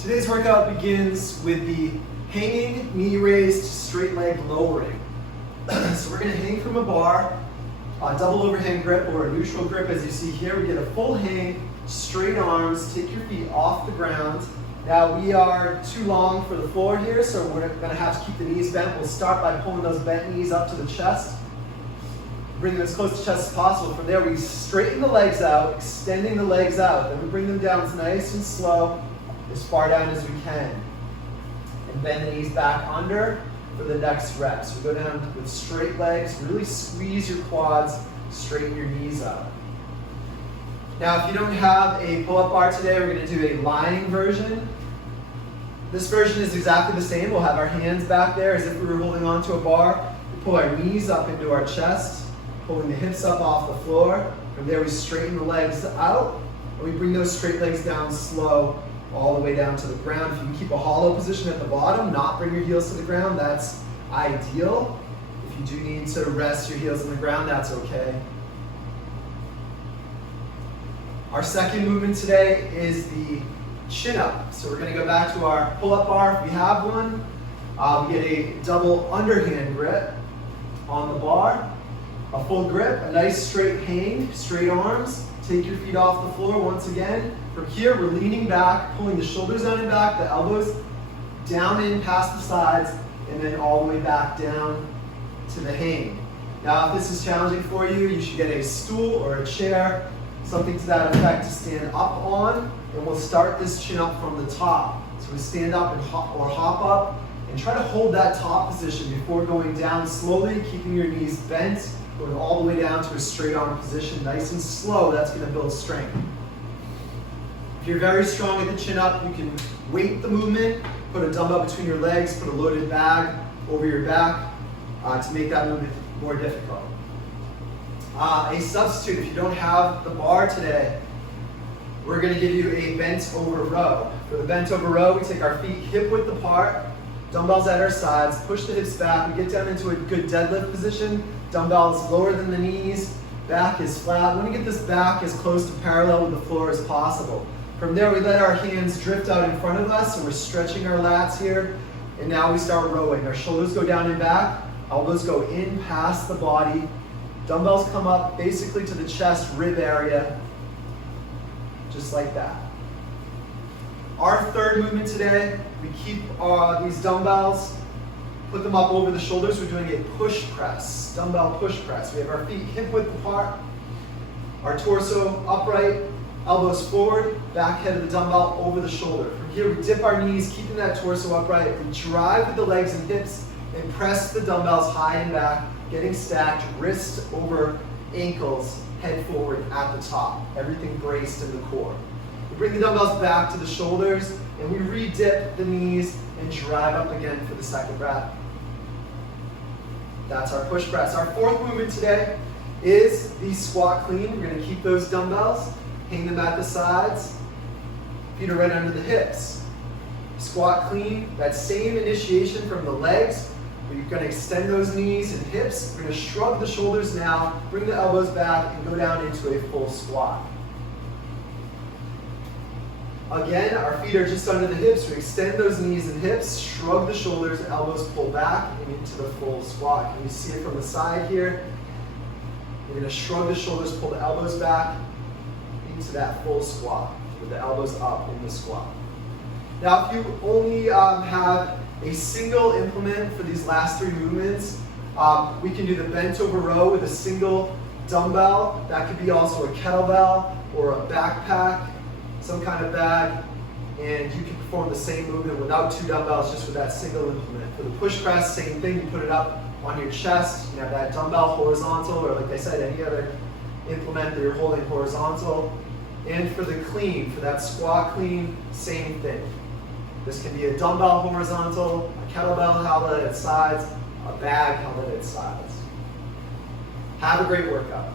Today's workout begins with the hanging, knee raised, straight leg lowering. So we're going to hang from a bar, a double overhand grip or a neutral grip as you see here. We get a full hang, straight arms, take your feet off the ground. Now we are too long for the floor here, so we're going to have to keep the knees bent. We'll start by pulling those bent knees up to the chest, bring them as close to chest as possible. From there we straighten the legs out, extending the legs out. Then we bring them down nice and slow, as far down as we can. And bend the knees back under for the next rep. So we go down with straight legs, really squeeze your quads, straighten your knees up. Now if you don't have a pull-up bar today, we're going to do a lying version. This version is exactly the same. We'll have our hands back there as if we were holding onto a bar. We pull our knees up into our chest, pulling the hips up off the floor. From there we straighten the legs out, and we bring those straight legs down slow, all the way down to the ground. If you can keep a hollow position at the bottom, not bring your heels to the ground, that's ideal. If you do need to rest your heels on the ground, that's okay. Our second movement today is the chin up. So we're going to go back to our pull-up bar if we have one. We get a double underhand grip on the bar, a full grip, a nice straight hang, straight arms. Take your feet off the floor once again. From here, we're leaning back, pulling the shoulders down and back, the elbows down in past the sides, and then all the way back down to the hang. Now, if this is challenging for you, you should get a stool or a chair, something to that effect to stand up on, and we'll start this chin up from the top. So we stand up and hop up, and try to hold that top position before going down slowly, keeping your knees bent, going all the way down to a straight arm position, nice and slow. That's going to build strength. If you're very strong at the chin up, you can weight the movement, put a dumbbell between your legs, put a loaded bag over your back to make that movement more difficult. A substitute, if you don't have the bar today, we're going to give you a bent over row. For the bent over row, we take our feet hip width apart, dumbbells at our sides, push the hips back, we get down into a good deadlift position, dumbbells lower than the knees, back is flat. We want to get this back as close to parallel with the floor as possible. From there, we let our hands drift out in front of us, so we're stretching our lats here, and now we start rowing. Our shoulders go down and back, elbows go in past the body, dumbbells come up basically to the chest rib area, just like that. Our third movement today, we keep these dumbbells, put them up over the shoulders. We're doing a push press, dumbbell push press. We have our feet hip width apart, our torso upright, elbows forward, back head of the dumbbell over the shoulder. From here, we dip our knees, keeping that torso upright. We drive with the legs and hips and press the dumbbells high and back, getting stacked, wrists over ankles, head forward at the top. Everything braced in the core. We bring the dumbbells back to the shoulders, and we re-dip the knees and drive up again for the second rep. That's our push press. Our fourth movement today is the squat clean. We're going to keep those dumbbells, hang them at the sides, feet are right under the hips. Squat clean, that same initiation from the legs. We're going to extend those knees and hips. We're going to shrug the shoulders now, bring the elbows back, and go down into a full squat. Again, our feet are just under the hips. We extend those knees and hips, shrug the shoulders, elbows pull back and into the full squat. Can you see it from the side here? We're going to shrug the shoulders, pull the elbows back into that full squat with the elbows up in the squat. Now, if you only have a single implement for these last three movements, we can do the bent over row with a single dumbbell. That could be also a kettlebell or a backpack, some kind of bag, and you can perform the same movement without two dumbbells, just with that single implement. For the push press, same thing, you put it up on your chest, you have that dumbbell horizontal, or like I said, any other implement that you're holding horizontal. And for the clean, for that squat clean, same thing. This can be a dumbbell horizontal, a kettlebell held at its sides, a bag held at its sides. Have a great workout.